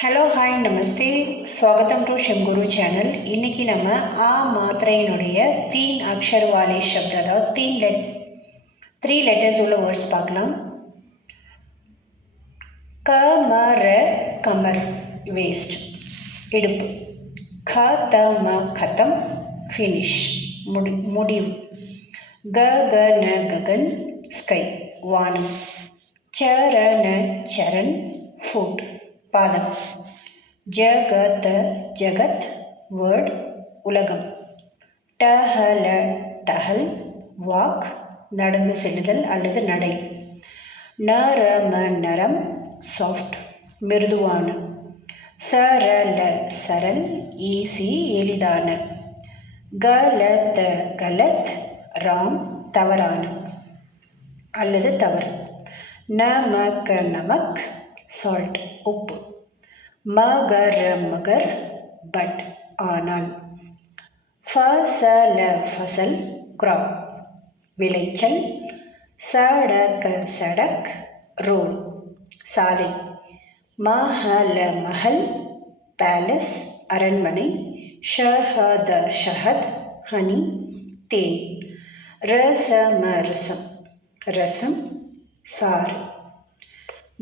Hello hi நமஸ்தே, ஸ்வாகத்தம் to ஷிம்குரு சேனல். இன்றைக்கி நம்ம ஆ மாத்திரையினுடைய தீன் அக்ஷர் வாலே சப்த், அதாவது த்ரீ லெட்டர்ஸ் உள்ள வேர்ட்ஸ் பார்க்கலாம். கமர கமர் வேஸ்ட் இடுப்பு. கதம கதம் ஃபினிஷ் முடிவு. ககன ககன் ஸ்கை வானம். சரண சரண் ஃபுட் பாதம். ஜகத ஜகத் வேர்ட் உலகம். டஹல டஹல் வாக் நடந்து செல்லுதல் அல்லது நடை. நரம நரம் சாஃப்ட் மிருதுவான. சரல சரல் ஈஸி எளிதான. கலத கலத் ராங் தவறான அல்லது தவறு. நமக நமக் சால்ட் உப்பு. மகர மகர் பட் ஆனால். ஃபசல ஃபசல் கிராப் விளைச்சல். சடக சடக் ரோட் சாலை. மஹல மஹல் பேலஸ் அரண்மனை. ஷஹத ஷஹத் ஹனி தேன். ரசம ரசம் ரசம் சாறு.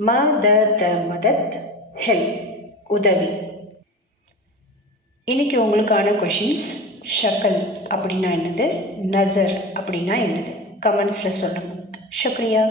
மதத மதத் ஹெல்ப் உதவி. இன்றைக்கி உங்களுக்கான கொஷின்ஸ். ஷக்கல் அப்படின்னா என்னது, நசர் அப்படின்னா என்னது, கமெண்ட்ஸில் சொல்லுங்கள். ஷுக்ரியா.